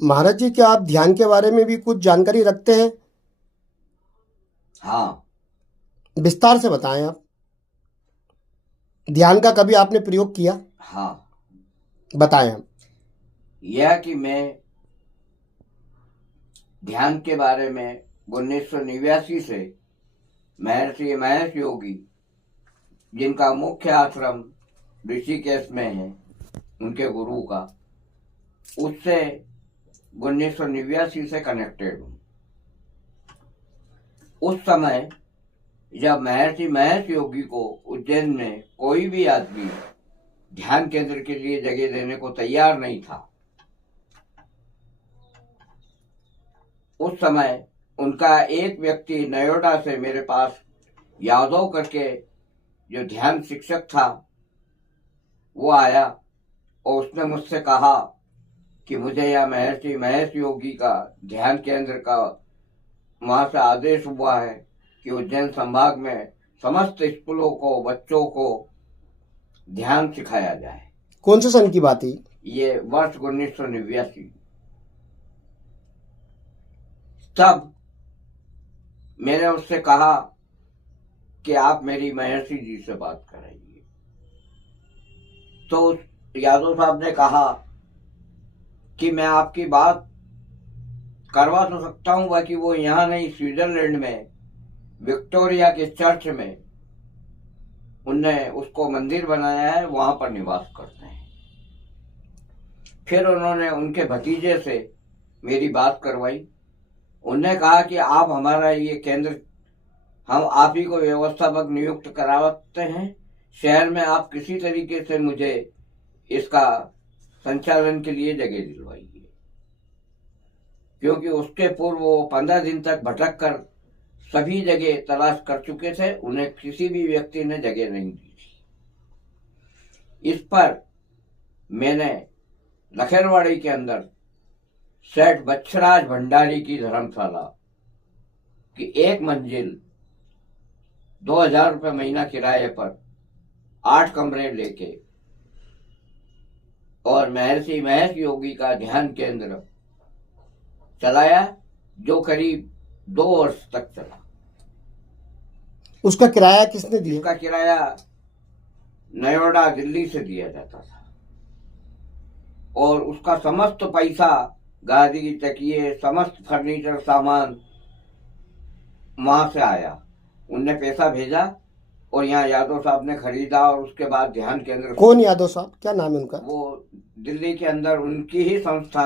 महाराज जी, क्या आप ध्यान के बारे में भी कुछ जानकारी रखते हैं? हाँ। विस्तार से बताएं आप। ध्यान का कभी आपने प्रयोग किया? हाँ, बताएं आप। यह कि मैं ध्यान के बारे में 1989 से महर्षि महेश योगी, जिनका मुख्य आश्रम ऋषिकेश में है, उनके गुरु का, उससे 1989 से कनेक्टेड हूँ। उस समय जब महर्षि महेश योगी को उज्जैन में कोई भी आदमी ध्यान केंद्र के लिए जगह देने को तैयार नहीं था, उस समय उनका एक व्यक्ति नोएडा से मेरे पास यादव करके जो ध्यान शिक्षक था वो आया और उसने मुझसे कहा कि मुझे यह महर्षि महेश योगी का ध्यान केंद्र का वहां से आदेश हुआ है कि उज्जैन संभाग में समस्त स्कूलों को बच्चों को ध्यान सिखाया जाए। कौन से सन की बात है? ये वर्ष 1989। तब मैंने उससे कहा कि आप मेरी महर्षि जी से बात कराइए। तो यादव साहब ने कहा कि मैं आपकी बात करवा तो सकता हूं, बाकी वो यहाँ नहीं, स्विट्जरलैंड में विक्टोरिया के चर्च में उनने उसको मंदिर बनाया है, वहां पर निवास करते हैं। फिर उन्होंने उनके भतीजे से मेरी बात करवाई। उन्होंने कहा कि आप हमारा ये केंद्र, हम आप ही को व्यवस्थापक नियुक्त कराते हैं, शहर में आप किसी तरीके से मुझे इसका संचालन के लिए जगह दिलवाइए। क्योंकि उसके पूर्व वो 15 दिन तक भटक कर सभी जगह तलाश कर चुके थे, उन्हें किसी भी व्यक्ति ने जगह नहीं दी थी। इस पर मैंने लखेरवाड़ी के अंदर सेठ बच्छराज भंडारी की धर्मशाला की एक मंजिल 2000 रुपये महीना किराए पर 8 कमरे लेके और महर्षि महेश योगी का ध्यान केंद्र चलाया, जो करीब 2 वर्ष तक चला। उसका किराया किसने दिया? इसका किराया नोएडा दिल्ली से दिया जाता था और उसका समस्त पैसा, गादी तकिए, समस्त फर्नीचर सामान वहां से आया। उनने पैसा भेजा और यहाँ यादव साहब ने खरीदा और उसके बाद ध्यान केंद्र। कौन यादव साहब? क्या नाम है उनका? वो दिल्ली के अंदर उनकी ही संस्था